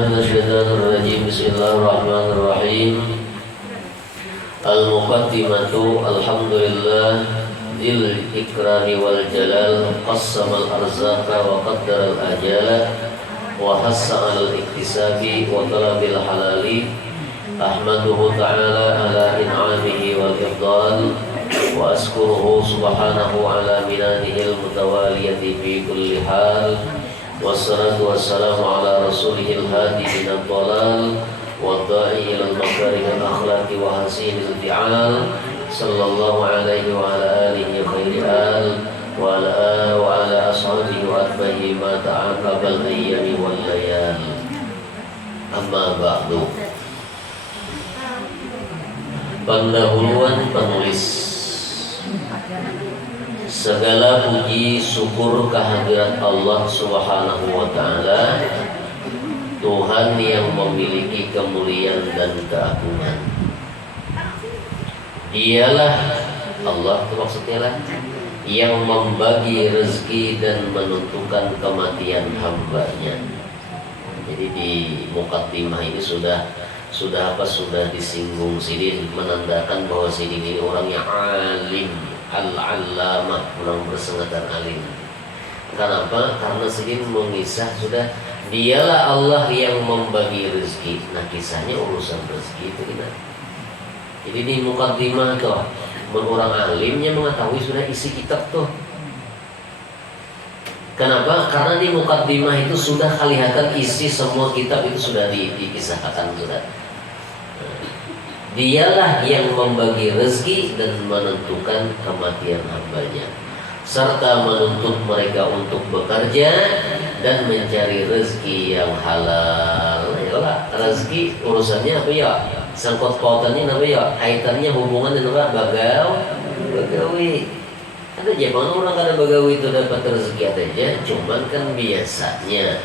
Minasyaitonirrajim. Bismillahirrahmanirrahim. Al-Muqaddimatu. Alhamdulillah Dzil ikrami wal jalal, qassamal arzaqa wa qaddara al-ajala, wa hassa al-iktisabi wa talabil halali. Ahmaduhu ta'ala ala in'amihi wal ifdal, wa askuruhu subhanahu ala minanihil mutawaliyati fi kulli hal. Wassalatu wassalamu ala rasulihil hadi minad dhalal, wa da'i ilal makarihil akhlaqi wa hasinil fi'al. Sallallahu alaihi wa ala alihi khairi al, wa ala ashabihi wa atbahi ma ta'aqabal ayyami wal layal. Amma ba'du. Pendahuluan penulis. Segala puji syukur kehadirat Allah Subhanahu wa ta'ala, Tuhan yang memiliki kemuliaan dan keagungan. Dialah Allah, itu maksudnya lah, yang membagi rezeki dan menentukan kematian hambanya. Jadi di mukaddimah ini sudah disinggung Sidin, menandakan bahwa Sidin ini orang yang alim, al-allamah, orang bersengatan alim. Kenapa? Karena Sidin mengisah sudah dialah Allah yang membagi rezeki. Nah, kisahnya urusan rezeki itu gimana? Jadi di mukaddimah tuh, orang alimnya mengetahui sudah isi kitab tuh. Kenapa? Karena di mukaddimah itu sudah kelihatan isi semua kitab itu sudah dikisahkan sudah. Dialah yang membagi rezeki dan menentukan kematian hambanya, serta menuntut mereka untuk bekerja dan mencari rezeki yang halal. Yalah, rezeki urusannya apa ya? Sangkut pautannya apa ya? Kaitannya hubungan dengan bagawi. Ada zaman orang kada bagawi itu dapat rezeki aja, cuman kan biasanya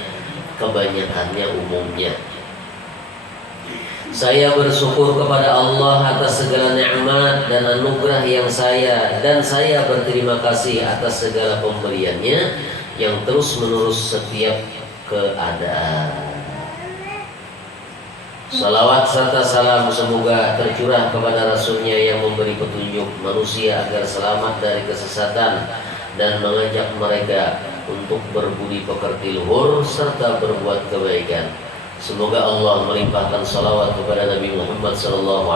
kebanyakannya umumnya. Saya bersyukur kepada Allah atas segala nikmat dan anugerah yang saya berterima kasih atas segala pemberiannya yang terus menerus setiap keadaan. Salawat serta salam semoga tercurah kepada Rasulnya yang memberi petunjuk manusia agar selamat dari kesesatan dan mengajak mereka untuk berbudi pekerti luhur serta berbuat kebaikan. Semoga Allah melimpahkan salawat kepada Nabi Muhammad SAW,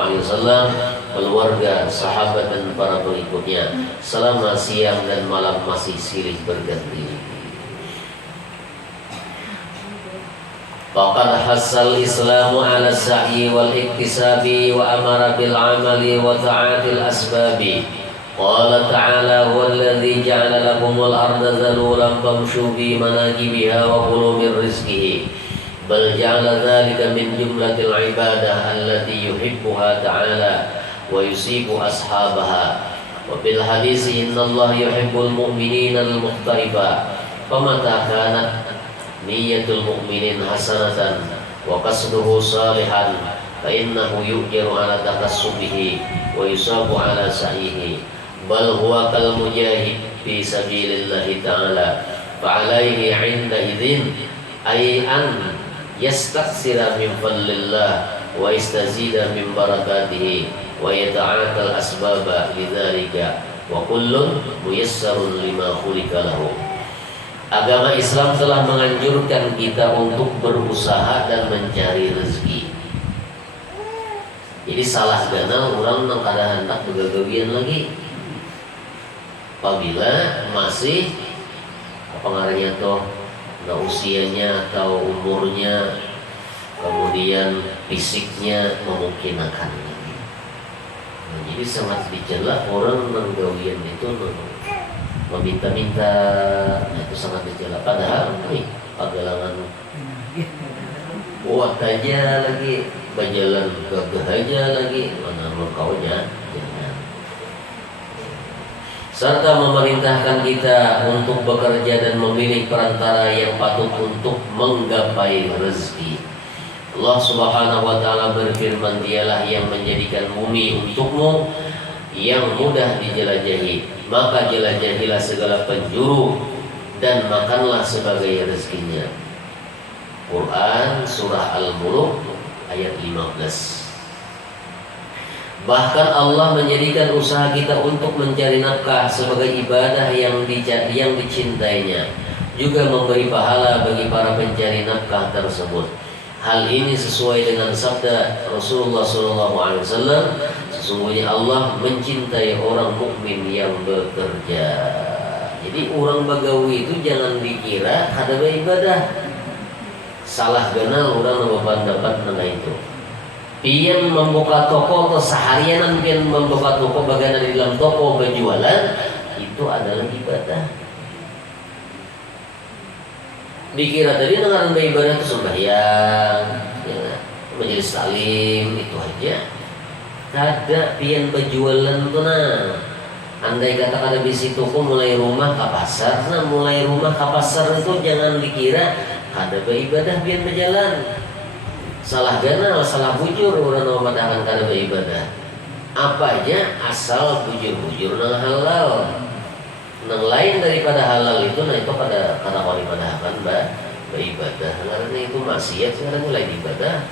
keluarga, sahabat dan para pengikutnya selama siang dan malam masih silih berganti. Faqad hassal Islamu ala sa'i wal iktisabi wa amara bil amali wa ta'atil asbabi. Qala ta'ala huwallazi ja'ala lakumul arda zalulan famshu fi manakibiha wa kulu min rizqihi. Bal ja'ala dzalika min jumlatil ibadah allati yuhibbuha ta'ala wa yusibu ashabaha. Wa bil hadisi innallaha yuhibbul mu'minina al-muhtarifa. Famata kanat niyatul mu'minin hasanatan wa qasduhu salihan fa innahu yu'jaru ala takassubihi wa yusabu ala sa'ihi. Bal huwa kal mujahid fi sabilillahi ta'ala fa alaihi 'inda idzin ay an yastaksira min fadlillah wa istazida min barakatihi wa yata'atal asbaba lidzalika wa kullun muyassarun lima khuliqa lahu. Agama Islam telah menganjurkan kita untuk berusaha dan mencari rezeki. Jadi salah ganal orang nang kada hendak begagawian lagi. Apabila masih apa ngarannya toh, nah usianya atau umurnya, kemudian fisiknya memungkinkan. Nah, jadi sangat dicela orang menggawian itu meminta-minta, nah itu sangat dicela. Padahal pagalangan kuat aja lagi, berjalan gagah aja lagi, mana mengkaunya jangan. Serta memerintahkan kita untuk bekerja dan memilih perantara yang patut untuk menggapai rezeki. Allah Subhanahu wa ta'ala berfirman, dialah yang menjadikan bumi untukmu yang mudah dijelajahi, maka jelajahilah segala penjuru dan makanlah sebagai rezekinya. Quran surah Al-Mulk ayat 15. Bahkan Allah menjadikan usaha kita untuk mencari nafkah sebagai ibadah yang dicintainya, juga memberi pahala bagi para pencari nafkah tersebut. Hal ini sesuai dengan sabda Rasulullah SAW, sesungguhnya Allah mencintai orang mukmin yang bekerja. Jadi orang bagawi itu jangan dikira ada ibadah. Salah kenal orang berpendapat dengan itu. Pian membuka toko atau seharianan pian membuka toko, bagian di dalam toko berjualan, itu adalah ibadah. Dikira tadi dengan ibadah itu sembahyang, ya, majelis taklim, itu aja. Kada pian berjualan tuh nah. Andai kata kada bisi toko mulai rumah ke pasar, nah mulai rumah ke pasar itu jangan dikira kada beribadah pian berjalan. Salah ganal, salah bujur orang memadakan kada beribadah. Apa aja asal bujur-bujur nang halal. Nang lain daripada halal itu, nah itu pada kada kau dipadahkan beribadah. Karena itu maksiat sekarang mulai ibadah.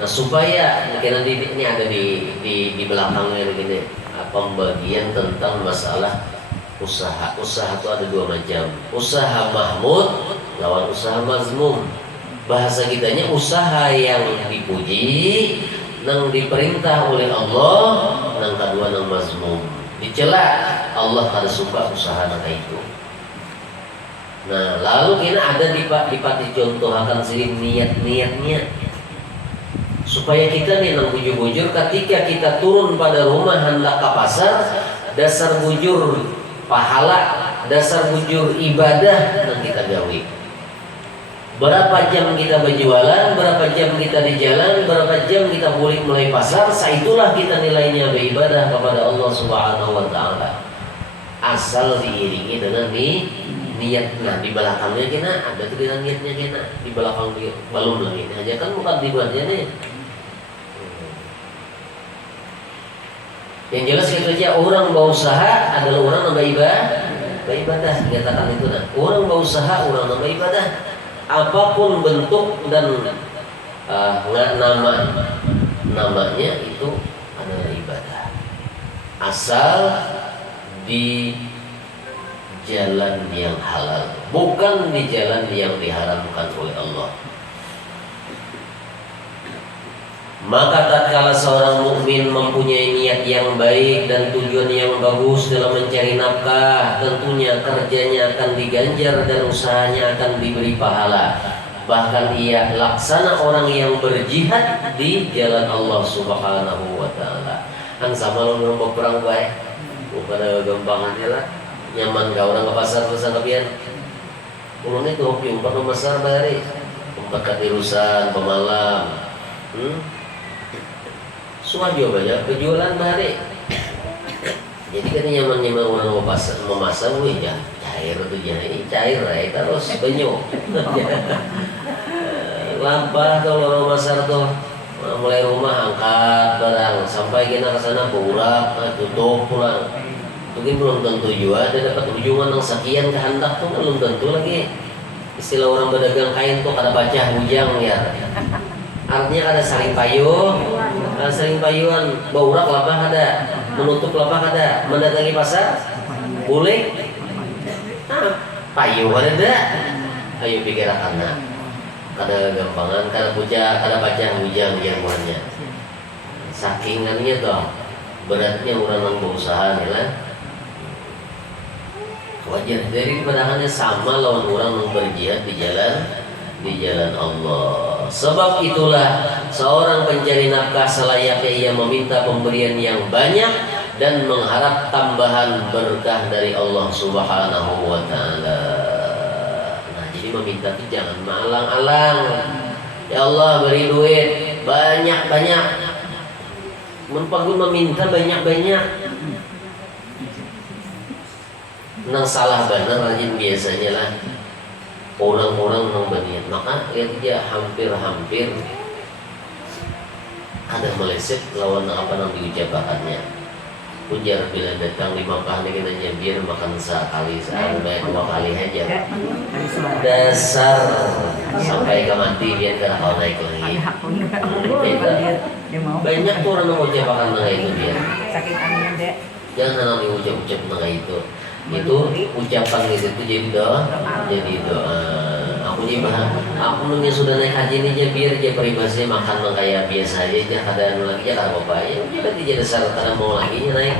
Nah supaya ini ada di belakangnya begini, pembagian tentang masalah usaha. Usaha itu ada dua macam. Usaha mahmud lawan usaha mazmum. Bahasa kitanya usaha yang dipuji, nang diperintah oleh Allah, nang kedua nang mazmum. Dicela Allah kada suka usaha nang itu. Nah, lalu kita ada dipati contoh akan sering niat-niatnya. Supaya kita nih nang bujur-bujur ketika kita turun pada rumah hendak ke pasar, dasar bujur pahala, dasar bujur ibadah nang kita gawe. Berapa jam kita berjualan, berapa jam kita di jalan, berapa jam kita mulai pasar, saitulah kita nilainya beribadah kepada Allah Subhanahu wa taala. Asal diiringi dengan niat. Nah, di belakangnya kena ada tuh dengan niatnya kena. Di belakang dia belum lagi. Aja kan bukan dibuatnya nih. Yang jelas itu aja, orang berusaha adalah orang nambah ibadah. Dikatakan itu nah. Orang berusaha, orang nambah ibadah. Apapun bentuk dan namanya itu adalah ibadah. Asal di jalan yang halal, bukan di jalan yang diharamkan oleh Allah. Maka tatkala seorang mukmin mempunyai niat yang baik dan tujuan yang bagus dalam mencari nafkah, tentunya kerjanya akan diganjar dan usahanya akan diberi pahala. Bahkan ia laksana orang yang berjihad di jalan Allah Subhanahu wa taala. Kan sama lo mau perang baik, bukan gampangannya lah. Nyaman gak orang ke pasar terus anggapian. Ulun itu hobi umpat ke pasar bari, umpat katirusan pemalam. Suajo banyak penjualan bahari. Jadi kan nyaman orang memasak, wih ya cair tuh cair terus banyak. Lampah tuh orang masar tuh mulai rumah angkat barang sampai kita kesana beurap, tutup pulang. Mungkin belum tentu juga ada dapat ujungan yang sekian kehendak tuh belum tentu lagi. Istilah orang berdagang kain tuh kada baca hujang ya. Artinya ada saling payung, saling payuan, baurak lapah ada, menutup lapah ada, mendatangi pasar, boleh, payung ada, ayo pikir anak, kada gampangan, kada baca hujang jamuannya, sakingannya toh, beratnya orang yang berusaha nih lah, wajar dari padahalnya sama lawan orang yang berjihad di jalan Allah. Sebab itulah seorang pencari nafkah selayaknya ia meminta pemberian yang banyak dan mengharap tambahan berkah dari Allah Subhanahu wa taala. Nah, jadi meminta itu jangan malang-alang. Ya Allah beri duit banyak-banyak. Mempagun meminta banyak-banyak. Nang salah benar rajin biasanya lah. Orang-orang yang berniat, maka lihat dia hampir-hampir ada meleset lawan apa yang diucapkannya. Ujar bila datang di Makkah nih kita biar makan sekali sehari banyak 2 kali aja. Dasar sampai ke mati biar gak kau naik lagi. Banyak tuh orang yang ucap akan nengah itu dia. Jangan diucap-ucap nengah itu. Itu ucapan gitu itu jadi doa. Aku nunggu sudah naik haji nih aja biar aja peribahasanya makan kayak biasa aja kadang lagi ya kalau bapak ya udah tidak dasar kadang mau lagi naik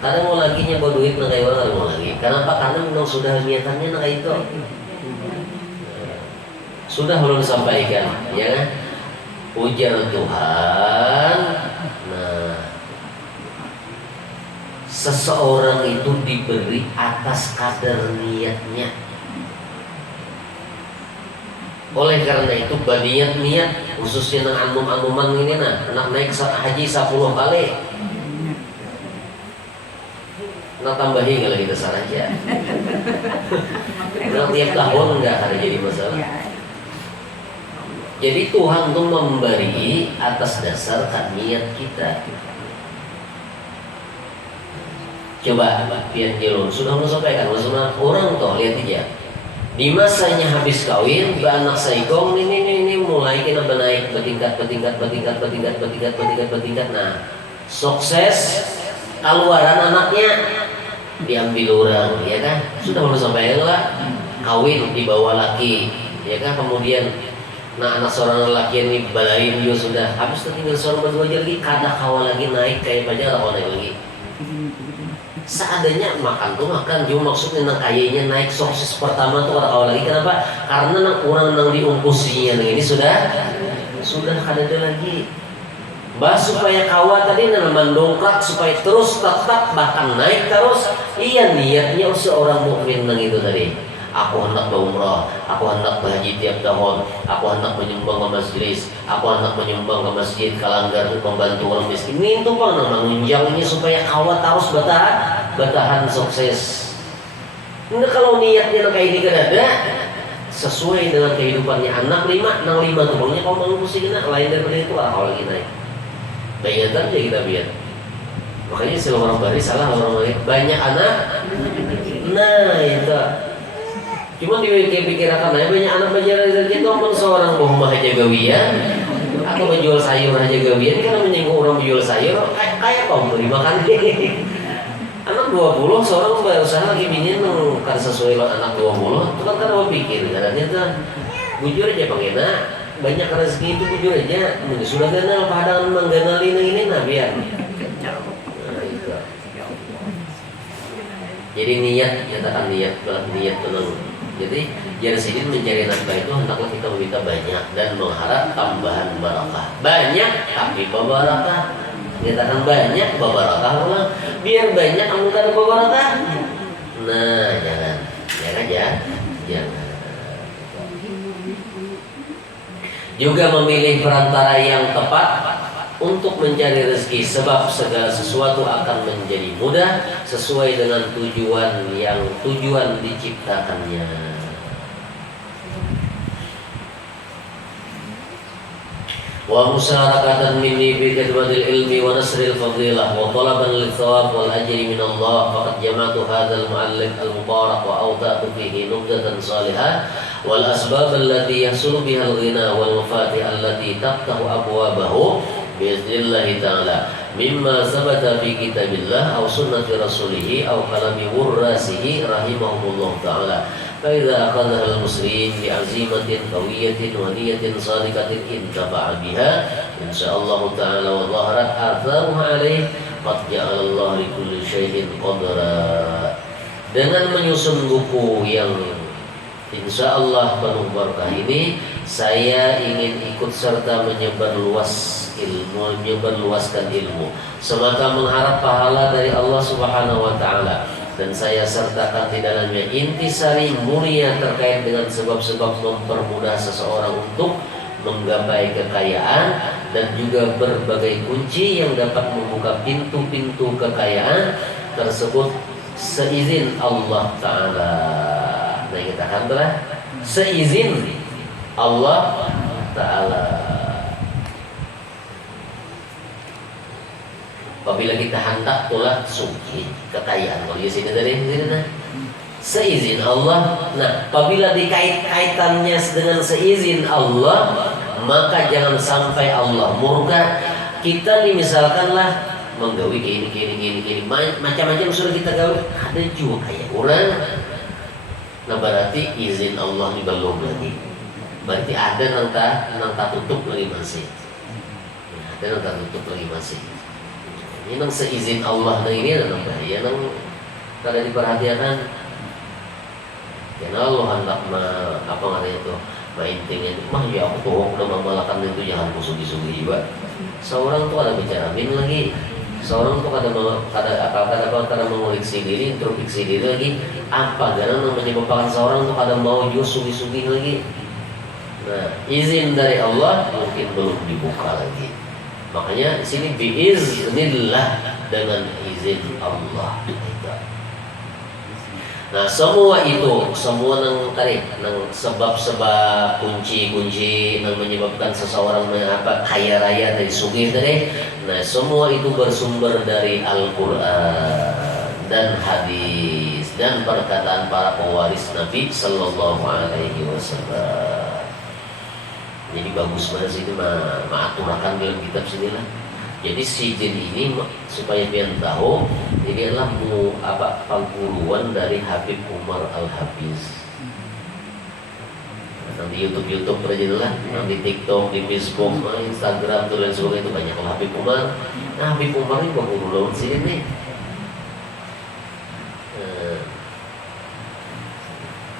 kadang mau lagi nya bawa duit kayak orang kadang mau lagi kenapa karena memang sudah niatannya kayak itu sudah belum disampaikan ya kan ujar Tuhan. Nah seseorang itu diberi atas kadar niatnya. Oleh karena itu niat khususnya nang anum-anuman ini anak naik haji 10 kali. Nak tambahin kalau kita salah aja. Nah, tiap tahun enggak ada jadi masalah. Jadi Tuhan tuh memberi atas dasar niat kita. Coba biar jelur sudah sampaikan maksudnya orang tuh lihat aja. Di masanya habis kawin, anak saigong ini mulai kita naik bertingkat. Nah, sukses keluaran anaknya diambil orang, ya kan? Sudah belum sampai lah kawin dibawa laki, ya kan? Kemudian, nah anak seorang laki ini balain juga sudah habis tinggal seorang berdua lagi, kada kawal lagi naik kayak aja lah naik lagi. Seadanya makan cuma maksudnya nang kayaknya naik sukses pertama tuh awal lagi kenapa? Karena nang orang nang diungkusinya nang ini sudah kada ada lagi. Supaya kawa tadi nang mendongkrak supaya terus tetap bahkan naik terus. Iya niatnya seorang mukmin nang itu tadi. Aku hendak berumrah, aku hendak berhaji tiap tahun, aku hendak menyumbang ke majelis, aku hendak menyumbang ke masjid, kalanggar membantu orang miskin. Ini tuh bang menunjang ini supaya kawat harus bertahan sukses. Nah kalau niatnya kayak ini kan ada sesuai dengan kehidupannya anak 5 tuh bangnya kau mau pusing lain daripada itu kau lagi naik. Bayangkan aja kita biar. Makanya selalu orang baris salah orang lain banyak anak. Nah itu. Cuma dipikirkan aja banyak anak belajar rezeki itu aman seorang bohong aja gawian atau menjual sayur aja gawian ini kan menyinggung orang menjual sayur kayak kau beri makan anak 20 seorang berusaha lagi binin kan sesuai anak 20 itu kan mau pikir katanya tuh bujur aja pengena banyak rezeki itu bujur aja sudah kenal padang mengganali ini biar jadi niat nyatakan niat tenang. Jadi Jarsidin mencari nafkah itu hendaklah kita meminta banyak dan mengharap tambahan barakah. Banyak tapi barakah. Nyatakan banyak barakah ulang. Biar banyak anggota barakah. Nah, jangan juga memilih perantara yang tepat untuk mencari rezeki sebab segala sesuatu akan menjadi mudah sesuai dengan tujuan diciptakannya. Wa musyarakatan minni bi khidmatil ilmi wa nasril fadilah wa talaban lil thawab wal ajri min Allah faqad jama'tu hadzal mu'allif al mubarak wa awta'tu fihi nubdatan salihah wal asbab allati yahsulu biha al ghina wal mafatih allati taftahu abwabahu biiznillah ta'ala mimma sabata fi kitabillah aw sunnati rasulih aw kalami wurrasihi rahimahumullah ta'ala fa idza akhadha al-muslim bi azimatin qawiyatin wa niyatin sadiqatin intafa'a biha insyaallah ta'ala wa dhaharat atharuha alaih qad ja'ala Allah li kulli syai'in qadara. Dengan menyusun buku yang insyaallah penuh berkah ini saya ingin ikut serta menyebarluaskan ilmu semata mengharap pahala dari Allah Subhanahu wa taala dan saya sertakan di dalamnya intisari mulia terkait dengan sebab-sebab mempermudah seseorang untuk menggapai kekayaan dan juga berbagai kunci yang dapat membuka pintu-pintu kekayaan tersebut seizin Allah taala. Nah kita katakan seizin Allah Ta'ala. Apabila kita hendak tulah sugih kekayaan kalau sini dari sini nah seizin Allah. Nah, apabila dikait-kaitannya dengan seizin Allah, maka jangan sampai Allah murka. Kita nih misalkanlah menggawi gini macam-macam sudah kita gawe, ada juga kayak orang. Nah berarti izin Allah ini belum lagi. Berarti ada nanta tutup lagi masih. Ada nanta tutup lagi masih. Ini nang seizin Allah nah ini nang bahaya nang kada diperhatikan. Karena Allah hendak apa namanya itu maintingnya itu mah ya aku tuh udah memalakan itu jangan musuh-musuh juga. Seorang tuh ada bicara min lagi. Seorang tuh kada mengoleksi diri, introspeksi diri lagi. Apa karena menyebabkan seorang tuh kada mau sugi-sugi lagi. Nah, izin dari Allah mungkin belum dibuka lagi. Makanya di sini biiznillah dengan izin Allah. Nah, semua nang sebab-sebab kunci-kunci yang menyebabkan seseorang kaya raya dari sugih tadi. Nah, semua itu bersumber dari Al-Qur'an dan hadis dan perkataan para pewaris Nabi sallallahu alaihi wasallam. Jadi bagus banget sih itu mengaturakan dalam kitab sinilah. Jadi si jin ini supaya pian tahu ini adalah pangkuruan dari Habib Umar Al-Hafiz. Nanti YouTube lah, nanti TikTok, di Facebook, Instagram, dan sebagainya itu banyak Habib Umar. Nah Habib Umar ini bagus lawan sini nih.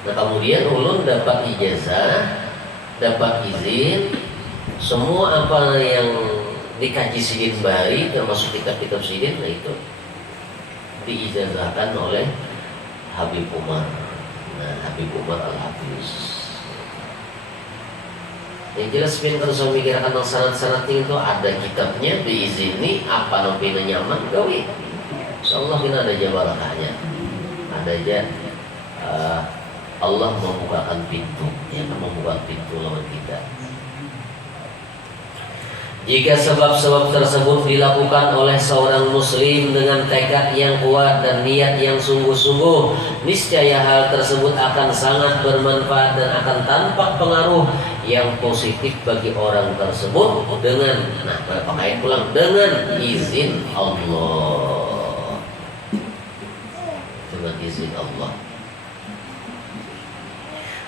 Nah kemudian ulun dapat ijazah, dapat izin, semua apa yang dikaji sidin bari termasuk kitab-kitab sidin, nah itu diijazahkan oleh Habib Umar. Nah Habib Umar Al-Hafiz. Yang jelas kalau saya mikirkan tentang sanad-sanad itu ada kitabnya diizini apa namanya nyaman gawe. Insyaallah kita ada jabarakahnya. Ada aja Allah membukakan pintu, yang membuka pintu lawan kita. Jika sebab-sebab tersebut dilakukan oleh seorang muslim dengan tekad yang kuat dan niat yang sungguh-sungguh, niscaya hal tersebut akan sangat bermanfaat dan akan tampak pengaruh yang positif bagi orang tersebut dengan pakai pulang dengan izin Allah. Dengan izin Allah.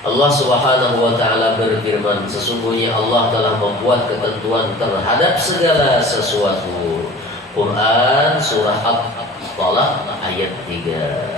Allah Subhanahu wa taala berfirman, sesungguhnya Allah telah membuat ketentuan terhadap segala sesuatu. Quran surah At-Talaq ayat 3.